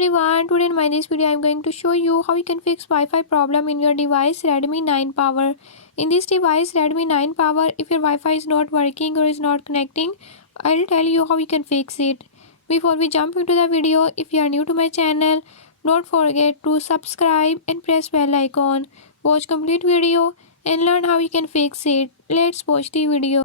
everyone, today in my this video I am going to show you how you can fix Wi-Fi problem in your device Redmi 9 Power. In this device Redmi 9 Power, if your Wi-Fi is not working or is not connecting, I'll tell you how you can fix it. Before we jump into the video, if you are new to my channel, don't forget to subscribe and press bell icon. Watch complete video and learn how you can fix it. Let's watch the video.